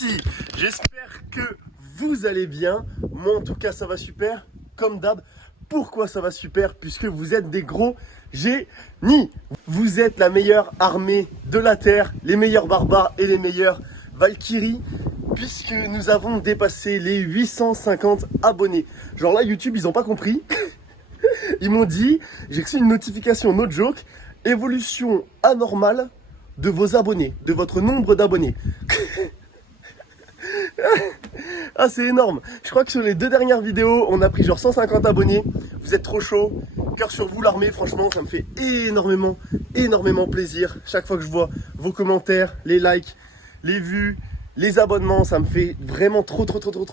City. J'espère que vous allez bien. Moi en tout cas ça va super, comme d'hab. Pourquoi ça va super? Puisque vous êtes des gros génies. Vous êtes la meilleure armée de la Terre, les meilleurs barbares et les meilleurs Valkyries. Puisque nous avons dépassé les 850 abonnés. Genre là YouTube ils n'ont pas compris. Ils m'ont dit, j'ai reçu une notification no joke, évolution anormale de vos abonnés, de votre nombre d'abonnés. Ah c'est énorme. Je crois que sur les 2 dernières vidéos, on a pris genre 150 abonnés. Vous êtes trop chaud. Cœur sur vous l'armée, franchement ça me fait énormément plaisir. Chaque fois que je vois vos commentaires, les likes, les vues, les abonnements, ça me fait vraiment trop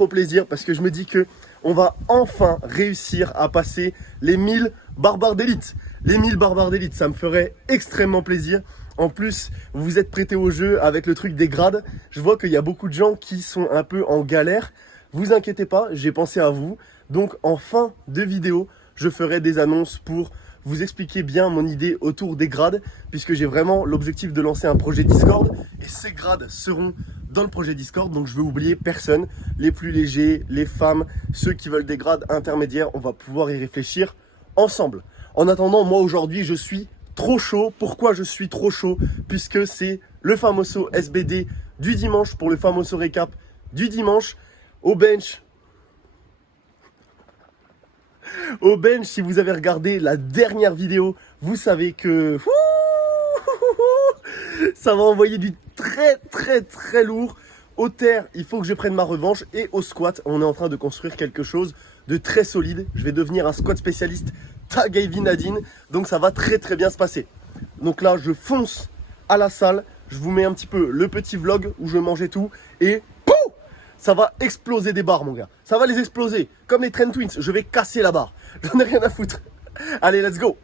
plaisir. Parce que je me dis que on va enfin réussir à passer les 1000 barbares d'élite. Les 1000 barbares d'élite, ça me ferait extrêmement plaisir. En plus, vous vous êtes prêté au jeu avec le truc des grades. Je vois qu'il y a beaucoup de gens qui sont un peu en galère. Vous inquiétez pas, j'ai pensé à vous. Donc en fin de vidéo, je ferai des annonces pour vous expliquer bien mon idée autour des grades. Puisque j'ai vraiment l'objectif de lancer un projet Discord. Et ces grades seront dans le projet Discord. Donc je vais oublier personne. Les plus légers, les femmes, ceux qui veulent des grades intermédiaires. On va pouvoir y réfléchir ensemble. En attendant, moi aujourd'hui, je suis trop chaud. Pourquoi je suis trop chaud? Puisque c'est le famoso SBD du dimanche pour le famoso récap du dimanche. Au bench, si vous avez regardé la dernière vidéo, vous savez que ça va envoyer du très lourd. Au terre, il faut que je prenne ma revanche. Et au squat, on est en train de construire quelque chose de très solide. Je vais devenir un squat spécialiste Tagaivi Nadine. Donc ça va très bien se passer. Donc là, je fonce à la salle. Je vous mets un petit peu le petit vlog où je mangeais tout. Et pouf, ça va exploser des barres, mon gars. Ça va les exploser. Comme les Trend Twins, je vais casser la barre. J'en ai rien à foutre. Allez, let's go.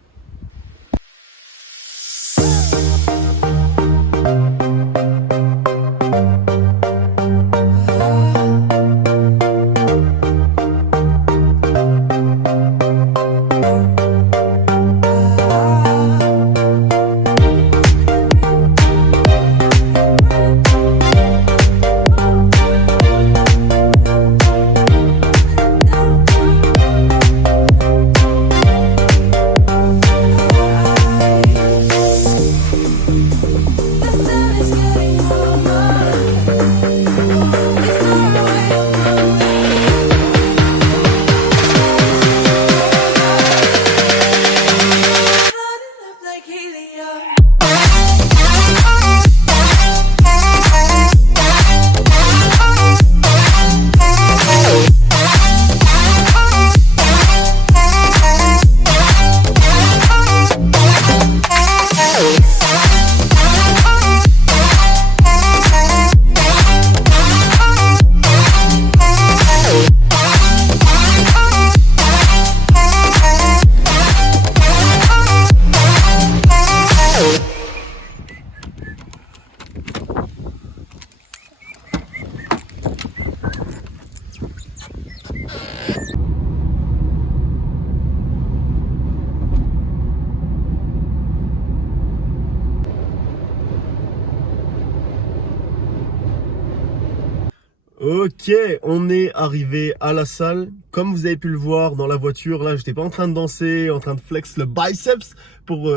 Ok, on est arrivé à la salle. Comme vous avez pu le voir dans la voiture, là, j'étais pas en train de danser, en train de flex le biceps pour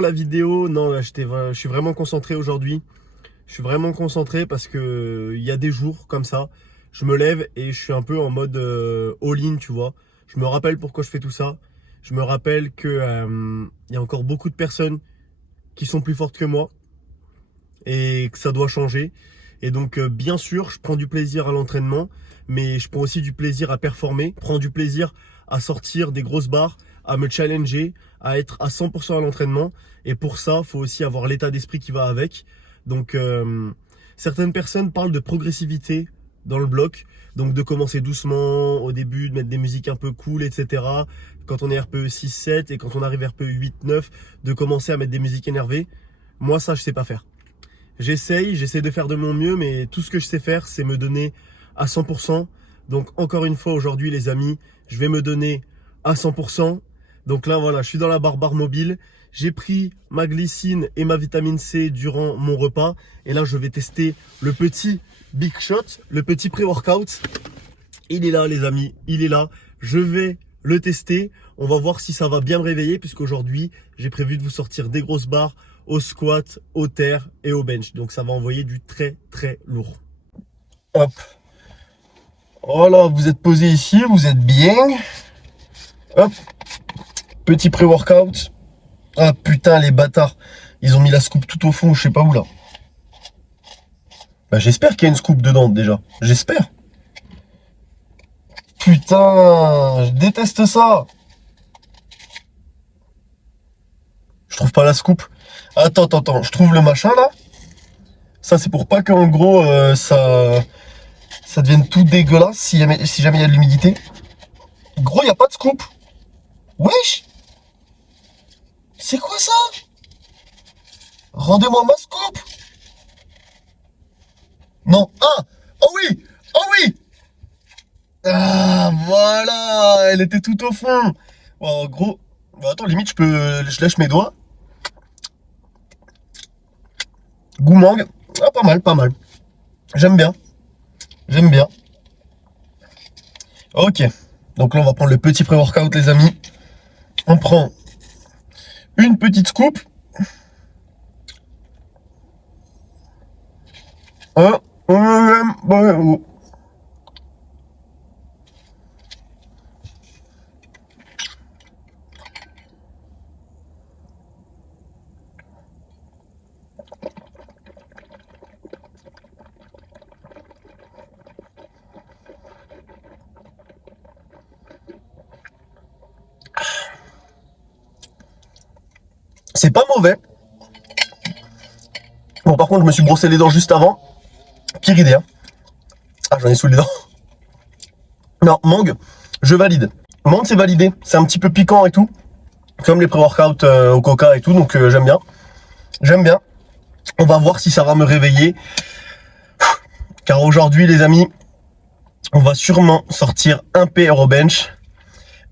la vidéo. Non, là, je suis vraiment concentré aujourd'hui. Je suis vraiment concentré parce que il y a des jours comme ça, je me lève et je suis un peu en mode all-in, tu vois. Je me rappelle pourquoi je fais tout ça. Je me rappelle que il y a encore beaucoup de personnes qui sont plus fortes que moi et que ça doit changer. Et donc bien sûr, je prends du plaisir à l'entraînement, mais je prends aussi du plaisir à performer, je prends du plaisir à sortir des grosses barres, à me challenger, à être à 100% à l'entraînement. Et pour ça, il faut aussi avoir l'état d'esprit qui va avec. Donc certaines personnes parlent de progressivité dans le bloc, donc de commencer doucement au début, de mettre des musiques un peu cool, etc. Quand on est RPE 6-7 et quand on arrive RPE 8-9, de commencer à mettre des musiques énervées. Moi ça, je sais pas faire. J'essaie de faire de mon mieux, mais tout ce que je sais faire, c'est me donner à 100%. Donc encore une fois aujourd'hui les amis, je vais me donner à 100%. Donc là, voilà, je suis dans la barre mobile. J'ai pris ma glycine et ma vitamine C durant mon repas. Et là, je vais tester le petit Big Shot, le petit pré-workout. Il est là, les amis, il est là. Je vais le tester. On va voir si ça va bien me réveiller, puisqu'aujourd'hui, j'ai prévu de vous sortir des grosses barres au squat, au terre et au bench. Donc ça va envoyer du très très lourd. Hop. Voilà, vous êtes posé ici, vous êtes bien. Hop. Petit pré-workout. Ah putain, les bâtards. Ils ont mis la scoop tout au fond, je sais pas où là. Bah, j'espère qu'il y a une scoop dedans déjà. J'espère. Putain, je déteste ça. Je trouve pas la scoop. Attends, je trouve le machin là. Ça c'est pour pas qu'en gros ça devienne tout dégueulasse si jamais il y a de l'humidité. Gros, y a pas de scoop. Wesh. C'est quoi ça? Rendez-moi ma scoop. Non. Ah. Oh oui. Oh oui. Ah voilà. Elle était tout au fond. Oh, gros. Bah, attends, limite je lèche mes doigts. Goût mangue. Ah, pas mal, pas mal. J'aime bien. J'aime bien. Ok. Donc là, on va prendre le petit pré-workout, les amis. On prend une petite scoop. C'est pas mauvais. Bon, par contre, je me suis brossé les dents juste avant. Pire idée, hein. Ah, j'en ai sous les dents. Non, mangue, je valide. Mangue, c'est validé. C'est un petit peu piquant et tout. Comme les pré-workouts au coca et tout. Donc, j'aime bien. J'aime bien. On va voir si ça va me réveiller. Car aujourd'hui, les amis, on va sûrement sortir un PR au bench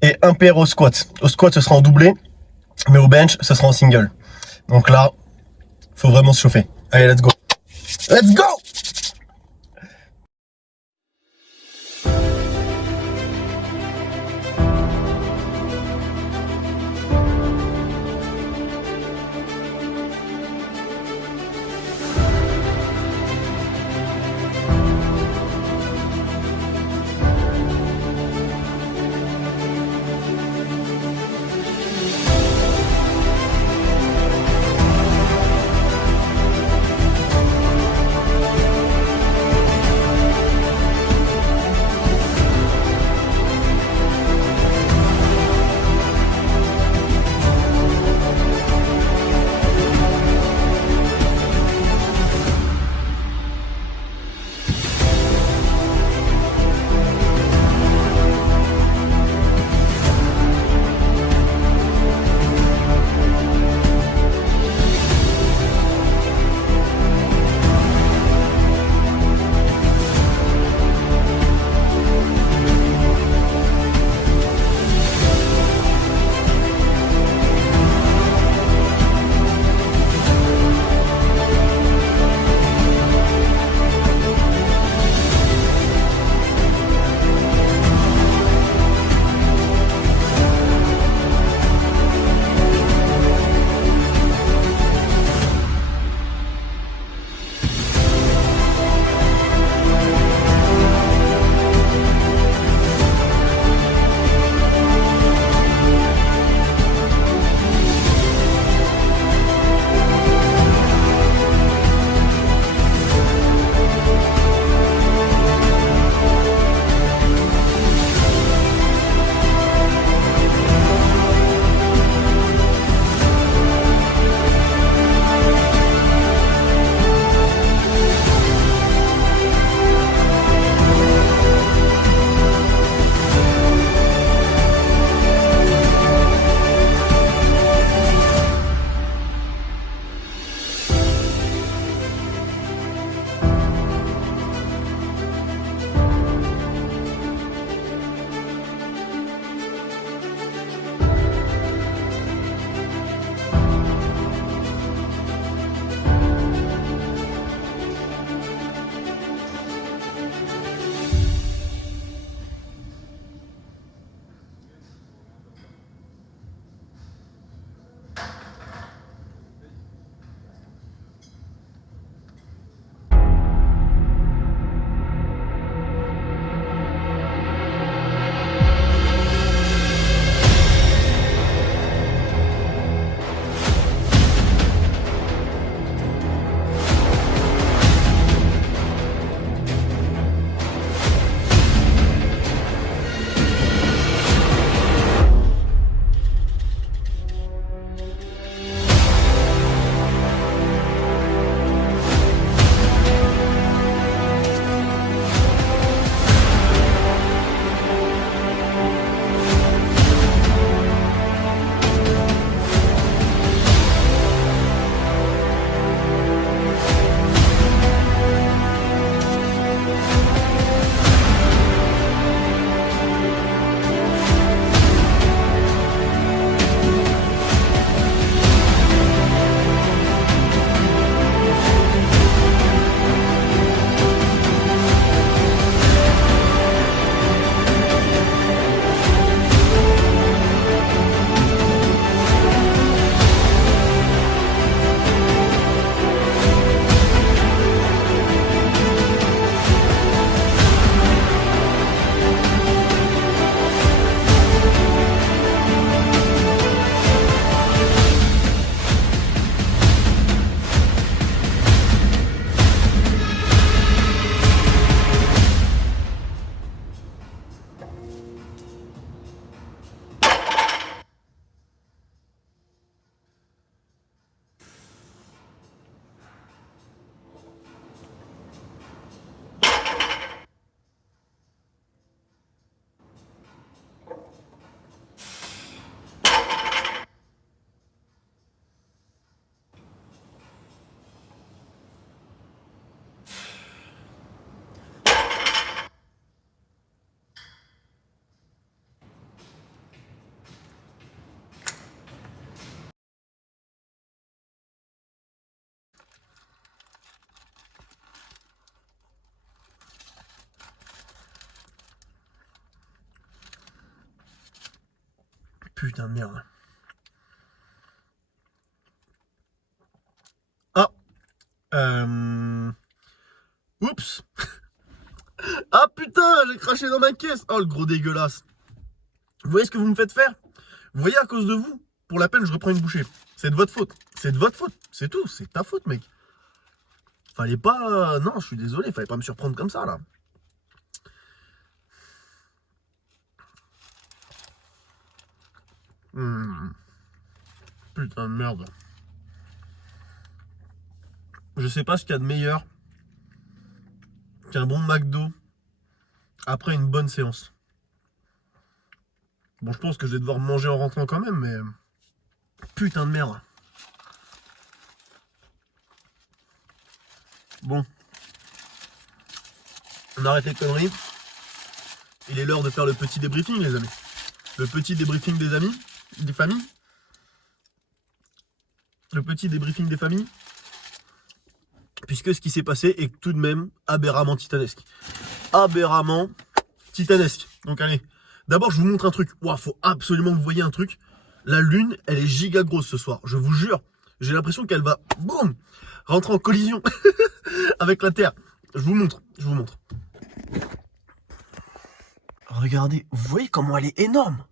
et un PR au squat. Au squat, ce sera en doublé. Mais au bench, ce sera en single. Donc là, faut vraiment se chauffer. Allez, let's go. Let's go! Putain de merde. Ah. Oups. Ah putain, j'ai craché dans ma caisse. Oh le gros dégueulasse. Vous voyez ce que vous me faites faire? Vous voyez, à cause de vous, pour la peine, je reprends une bouchée. C'est de votre faute. C'est de votre faute. C'est tout. C'est ta faute, mec. Fallait pas... Non, je suis désolé. Fallait pas me surprendre comme ça, là. Putain de merde. Je sais pas ce qu'il y a de meilleur qu'un bon McDo après une bonne séance. Bon, je pense que je vais devoir manger en rentrant quand même, mais... Putain de merde. Bon. On arrête les conneries. Il est l'heure de faire le petit débriefing, les amis. Le petit débriefing des amis, des familles. Le petit débriefing des familles. Puisque ce qui s'est passé est tout de même aberramment titanesque. Aberramment titanesque. Donc allez, d'abord je vous montre un truc. Ouah, faut absolument que vous voyez un truc. La lune, elle est giga grosse ce soir. Je vous jure, j'ai l'impression qu'elle va, boum, rentrer en collision avec la Terre. Je vous montre, je vous montre. Regardez, vous voyez comment elle est énorme.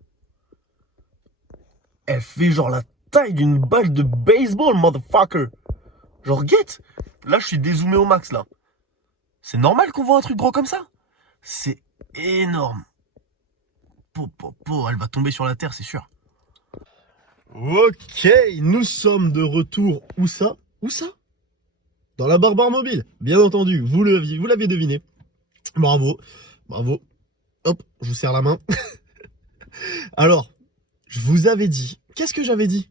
Elle fait genre la taille d'une balle de baseball, motherfucker. Genre, get. Là, je suis dézoomé au max, là. C'est normal qu'on voit un truc gros comme ça? C'est énorme. Elle va tomber sur la Terre, c'est sûr. Ok, nous sommes de retour. Où ça? Où ça? Dans la Barbare Mobile, bien entendu. Vous l'aviez deviné. Bravo, bravo. Hop, je vous serre la main. Alors, je vous avais dit... Qu'est-ce que j'avais dit?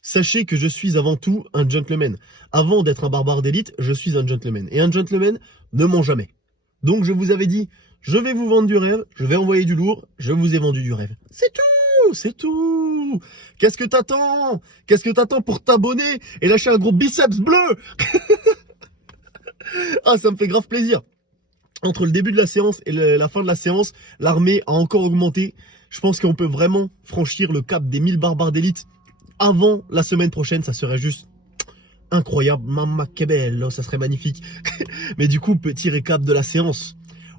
Sachez que je suis avant tout un gentleman. Avant d'être un barbare d'élite, je suis un gentleman. Et un gentleman ne ment jamais. Donc je vous avais dit, je vais vous vendre du rêve, je vais envoyer du lourd, je vous ai vendu du rêve. C'est tout, c'est tout. Qu'est-ce que t'attends? Qu'est-ce que t'attends pour t'abonner et lâcher un gros biceps bleu? Ah, ça me fait grave plaisir. Entre le début de la séance et la fin de la séance, l'armée a encore augmenté. Je pense qu'on peut vraiment franchir le cap des 1000 barbares d'élite avant la semaine prochaine. Ça serait juste incroyable. Mamma que bello, ça serait magnifique. Mais du coup, petit récap de la séance.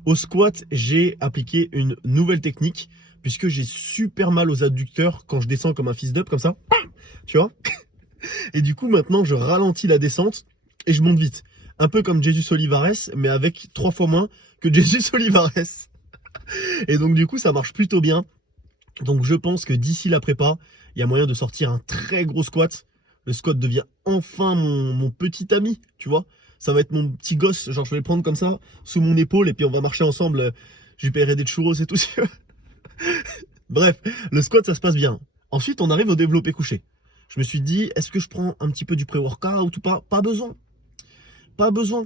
Au squat, j'ai appliqué une nouvelle technique puisque j'ai super mal aux adducteurs quand je descends comme un fils d'up, comme ça. Tu vois? Et du coup, maintenant, je ralentis la descente et je monte vite. Un peu comme Jesus Olivares, mais avec 3 fois moins que Jesus Olivares. Et donc, du coup, ça marche plutôt bien. Donc, je pense que d'ici la prépa, il y a moyen de sortir un très gros squat. Le squat devient enfin mon petit ami, tu vois. Ça va être mon petit gosse, genre je vais le prendre comme ça, sous mon épaule, et puis on va marcher ensemble. Je lui paierai des churros et tout. Bref, le squat, ça se passe bien. Ensuite, on arrive au développé couché. Je me suis dit, est-ce que je prends un petit peu du pré-workout ou pas? Pas besoin. Pas besoin.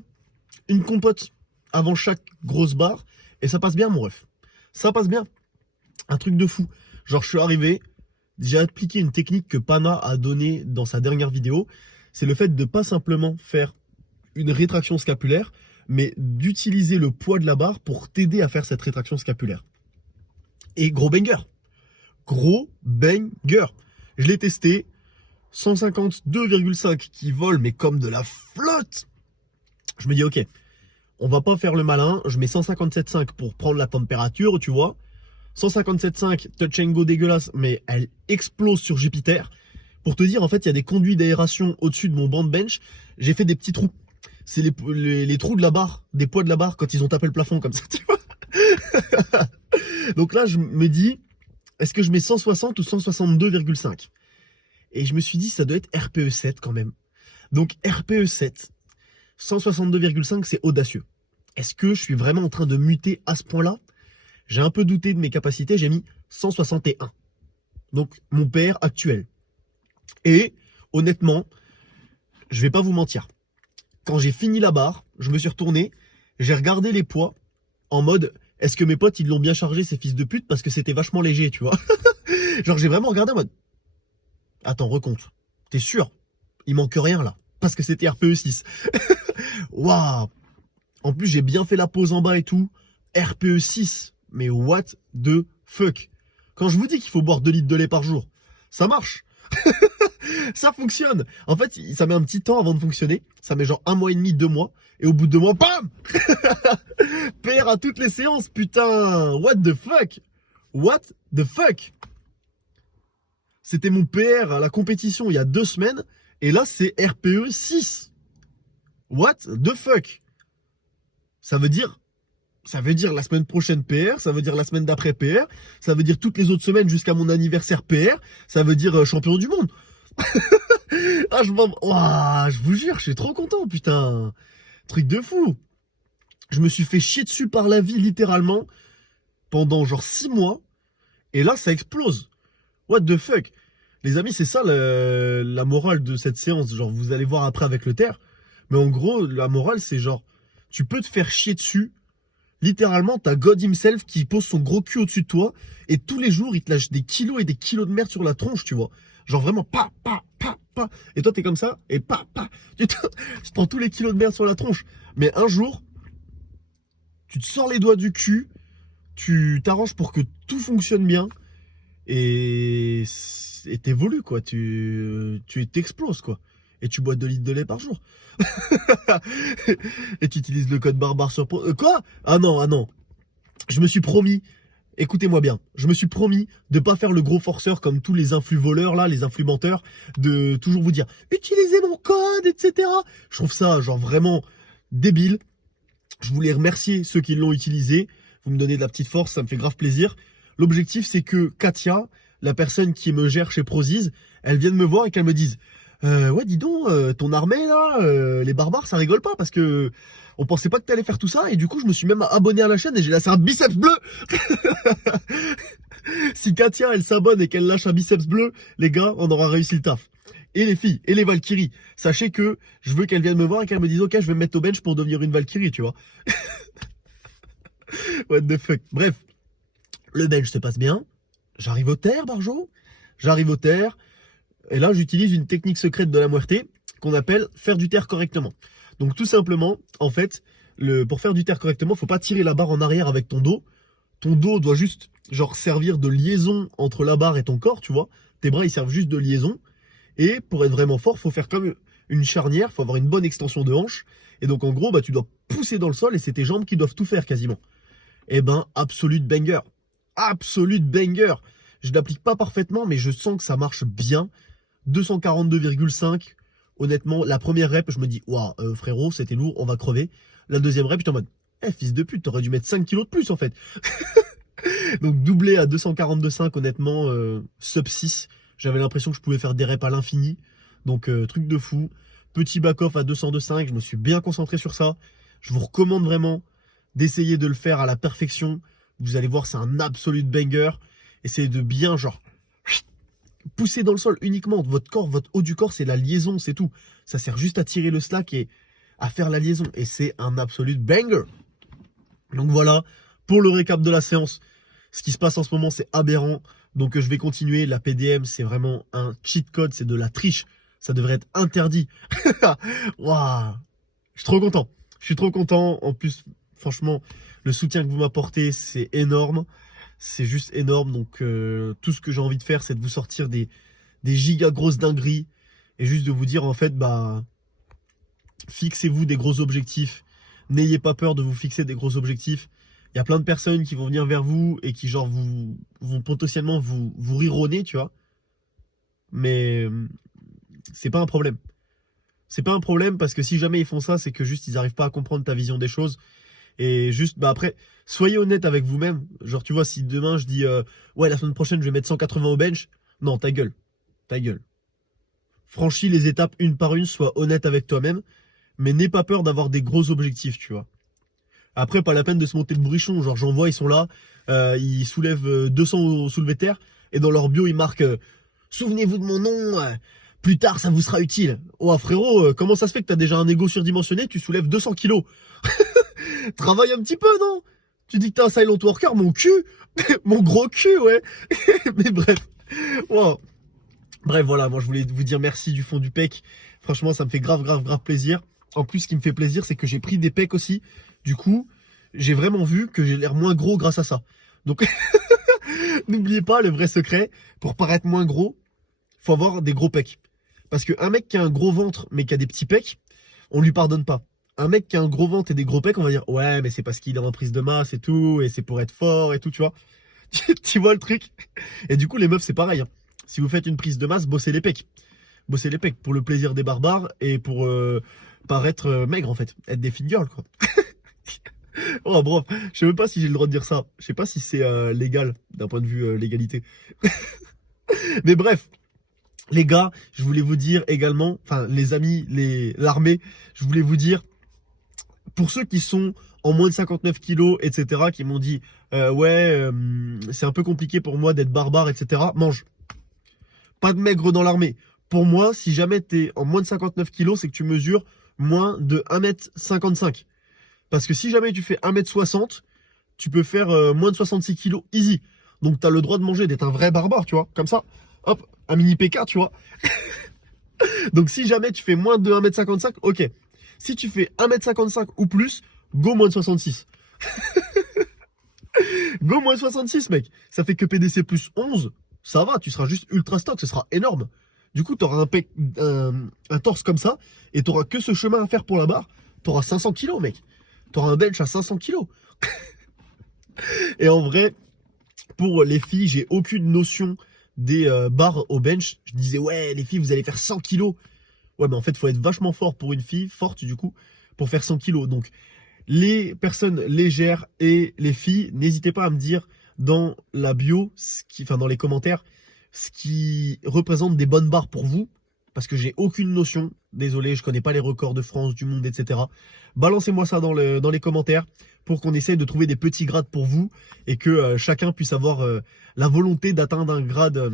Une compote avant chaque grosse barre, et ça passe bien, mon ref. Ça passe bien. Un truc de fou. Genre, je suis arrivé, j'ai appliqué une technique que Pana a donnée dans sa dernière vidéo. C'est le fait de pas simplement faire une rétraction scapulaire, mais d'utiliser le poids de la barre pour t'aider à faire cette rétraction scapulaire. Et gros banger. Gros banger. Je l'ai testé. 152,5 qui vole, mais comme de la flotte. Je me dis, ok, on va pas faire le malin. Je mets 157,5 pour prendre la température, tu vois. 157,5, touch and go dégueulasse, mais elle explose sur Jupiter. Pour te dire, en fait, il y a des conduits d'aération au-dessus de mon banc de bench. J'ai fait des petits trous. C'est les trous de la barre, des poids de la barre quand ils ont tapé le plafond comme ça, tu vois. Donc là, je me dis, est-ce que je mets 160 ou 162,5? Et je me suis dit, ça doit être RPE 7 quand même. Donc RPE 7, 162,5, c'est audacieux. Est-ce que je suis vraiment en train de muter à ce point-là? J'ai un peu douté de mes capacités, j'ai mis 161. Donc mon PR actuel. Et honnêtement, je vais pas vous mentir. Quand j'ai fini la barre, je me suis retourné, j'ai regardé les poids en mode, est-ce que mes potes ils l'ont bien chargé ces fils de pute parce que c'était vachement léger, tu vois. Genre j'ai vraiment regardé en mode, attends, recompte. T'es sûr? Il manque rien là. Parce que c'était RPE 6. Waouh. En plus j'ai bien fait la pause en bas et tout. RPE 6. Mais what the fuck? Quand je vous dis qu'il faut boire 2 litres de lait par jour, ça marche. Ça fonctionne. En fait, ça met un petit temps avant de fonctionner. Ça met genre 1 mois et demi, 2 mois. Et au bout de 2 mois, bam PR à toutes les séances, putain. What the fuck? What the fuck? C'était mon PR à la compétition il y a 2 semaines. Et là, c'est RPE 6. What the fuck? Ça veut dire la semaine prochaine PR, ça veut dire la semaine d'après PR, ça veut dire toutes les autres semaines jusqu'à mon anniversaire PR, ça veut dire champion du monde. Ah, ouah, je vous jure, je suis trop content, putain. Truc de fou. Je me suis fait chier dessus par la vie, littéralement, pendant genre 6 mois. Et là, ça explose. What the fuck? Les amis, c'est ça la morale de cette séance. Genre, vous allez voir après avec le terre. Mais en gros, la morale, c'est genre, tu peux te faire chier dessus. Littéralement, t'as God himself qui pose son gros cul au-dessus de toi. Et tous les jours, il te lâche des kilos et des kilos de merde sur la tronche, tu vois. Genre vraiment, pa. Et toi, t'es comme ça, et pa. Tu te prends tous les kilos de merde sur la tronche. Mais un jour, tu te sors les doigts du cul, tu t'arranges pour que tout fonctionne bien. Et t'évolues, quoi. Tu t'exploses, quoi. Et tu bois 2 litres de lait par jour. Et tu utilises le code barbare sur... Quoi? Ah non. Je me suis promis, écoutez-moi bien, je me suis promis de pas faire le gros forceur comme tous les influx voleurs, là, les influx menteurs, de toujours vous dire, utilisez mon code, etc. Je trouve ça, genre, vraiment débile. Je voulais remercier ceux qui l'ont utilisé. Vous me donnez de la petite force, ça me fait grave plaisir. L'objectif, c'est que Katia, la personne qui me gère chez Prozis, elle vienne me voir et qu'elle me dise ouais, dis donc, ton armée là, les barbares, ça rigole pas parce que on pensait pas que t'allais faire tout ça et du coup, je me suis même abonné à la chaîne et j'ai lâché un biceps bleu. Si Katia, elle s'abonne et qu'elle lâche un biceps bleu, les gars, on aura réussi le taf. Et les filles, et les Valkyries, sachez que je veux qu'elles viennent me voir et qu'elles me disent ok, je vais me mettre au bench pour devenir une Valkyrie, tu vois. What the fuck. Bref, le bench se passe bien. J'arrive au terre, Barjo. J'arrive au terre. Et là, j'utilise une technique secrète de la Muerte qu'on appelle faire du terre correctement. Donc tout simplement, en fait, pour faire du terre correctement, faut pas tirer la barre en arrière avec ton dos. Ton dos doit juste genre servir de liaison entre la barre et ton corps, tu vois. Tes bras, ils servent juste de liaison. Et pour être vraiment fort, faut faire comme une charnière, faut avoir une bonne extension de hanche. Et donc en gros, bah, tu dois pousser dans le sol et c'est tes jambes qui doivent tout faire quasiment. Eh ben, absolute banger. Absolute banger. Je l'applique pas parfaitement, mais je sens que ça marche bien. 242,5. Honnêtement, la première rep, je me dis, waouh, frérot, c'était lourd, on va crever. La deuxième rep, j'étais en mode, fils de pute, t'aurais dû mettre 5 kilos de plus en fait. Donc doublé à 242,5, honnêtement, sub 6. J'avais l'impression que je pouvais faire des reps à l'infini. Donc truc de fou. Petit back-off à 202,5, je me suis bien concentré sur ça. Je vous recommande vraiment d'essayer de le faire à la perfection. Vous allez voir, c'est un absolute banger. Essayez de bien, genre, pousser dans le sol uniquement. Votre corps, votre haut du corps, c'est la liaison, c'est tout. Ça sert juste à tirer le slack et à faire la liaison. Et c'est un absolute banger. Donc voilà, pour le récap de la séance, ce qui se passe en ce moment, c'est aberrant. Donc je vais continuer. La PDM, c'est vraiment un cheat code, c'est de la triche. Ça devrait être interdit. Waouh, je suis trop content. Je suis trop content. En plus, franchement, le soutien que vous m'apportez, c'est énorme. C'est juste énorme. Donc tout ce que j'ai envie de faire, c'est de vous sortir des giga grosses dingueries. Et juste de vous dire, en fait, bah, fixez-vous des gros objectifs. N'ayez pas peur de vous fixer des gros objectifs. Il y a plein de personnes qui vont venir vers vous et qui genre vont potentiellement vous rironner, tu vois. Mais c'est pas un problème. C'est pas un problème parce que si jamais ils font ça, c'est que juste ils n'arrivent pas à comprendre ta vision des choses. Et juste, bah après, soyez honnête avec vous-même. Genre, tu vois, si demain je dis, ouais, la semaine prochaine je vais mettre 180 au bench. Non, ta gueule. Ta gueule. Franchis les étapes une par une, sois honnête avec toi-même. Mais n'aie pas peur d'avoir des gros objectifs, tu vois. Après, pas la peine de se monter le bourrichon. Genre, j'en vois, ils sont là, ils soulèvent 200 au soulevé de terre. Et dans leur bio, ils marquent souvenez-vous de mon nom, plus tard, ça vous sera utile. Oh, frérot, comment ça se fait que t'as déjà un ego surdimensionné, tu soulèves 200 kilos? Travaille un petit peu, non? Tu dis que t'es un silent worker, mon cul. Mon gros cul, ouais. Mais bref. Wow. Bref, voilà, moi je voulais vous dire merci du fond du pec. Franchement, ça me fait grave plaisir. En plus, ce qui me fait plaisir, c'est que j'ai pris des pecs aussi. Du coup, j'ai vraiment vu que j'ai l'air moins gros grâce à ça. Donc, N'oubliez pas, le vrai secret, pour paraître moins gros, faut avoir des gros pecs. Parce qu'un mec qui a un gros ventre mais qui a des petits pecs, on lui pardonne pas. Un mec qui a un gros ventre et des gros pecs, on va dire ouais, mais c'est parce qu'il est en prise de masse et tout, et c'est pour être fort et tout, tu vois. Tu vois le truc? Et du coup, les meufs, c'est pareil, hein. Si vous faites une prise de masse, bossez les pecs. Bossez les pecs pour le plaisir des barbares et pour paraître maigre en fait. Être des fit girls, quoi. Oh, bref, je sais même pas si j'ai le droit de dire ça. Je sais pas si c'est légal d'un point de vue légalité. Mais bref, les gars, je voulais vous dire également, enfin les amis, l'armée, je voulais vous dire, pour ceux qui sont en moins de 59 kilos, etc., qui m'ont dit ouais, c'est un peu compliqué pour moi d'être barbare, etc., mange. Pas de maigre dans l'armée. Pour moi, si jamais t'es en moins de 59 kilos, c'est que tu mesures moins de 1m55. Parce que si jamais tu fais 1m60, tu peux faire moins de 66 kilos easy. Donc t'as le droit de manger, d'être un vrai barbare, tu vois. Comme ça, hop, un mini PK, tu vois. Donc si jamais tu fais moins de 1m55, ok. Si tu fais 1m55 ou plus, go moins de 66. Go moins de 66, mec. Ça fait que PDC plus 11. Ça va, tu seras juste ultra stock, ce sera énorme. Du coup, tu auras un torse comme ça, et tu n'auras que ce chemin à faire pour la barre. Tu auras 500 kilos, mec. Tu auras un bench à 500 kilos. Et en vrai, pour les filles, j'ai aucune notion des barres au bench. Je disais, ouais, les filles, vous allez faire 100 kilos. Ouais, mais en fait, il faut être vachement fort pour une fille, forte du coup, pour faire 100 kilos. Donc, les personnes légères et les filles, n'hésitez pas à me dire dans la bio, enfin dans les commentaires, ce qui représente des bonnes barres pour vous, parce que j'ai aucune notion. Désolé, je connais pas les records de France, du monde, etc. Balancez-moi ça dans les commentaires pour qu'on essaye de trouver des petits grades pour vous et que chacun puisse avoir la volonté d'atteindre un grade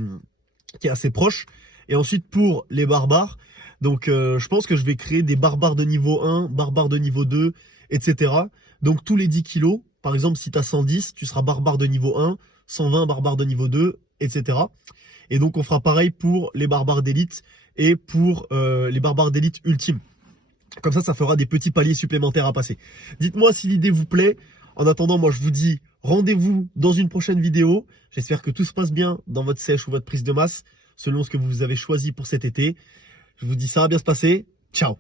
qui est assez proche. Et ensuite, pour les barbares, donc je pense que je vais créer des barbares de niveau 1, barbares de niveau 2, etc. Donc tous les 10 kilos, par exemple, si tu as 110, tu seras barbare de niveau 1, 120 barbare de niveau 2, etc. Et donc on fera pareil pour les barbares d'élite et pour les barbares d'élite ultime. Comme ça fera des petits paliers supplémentaires à passer. Dites-moi si l'idée vous plaît. En attendant, moi je vous dis rendez-vous dans une prochaine vidéo. J'espère que tout se passe bien dans votre sèche ou votre prise de masse, selon ce que vous avez choisi pour cet été. Je vous dis ça va bien se passer. Ciao.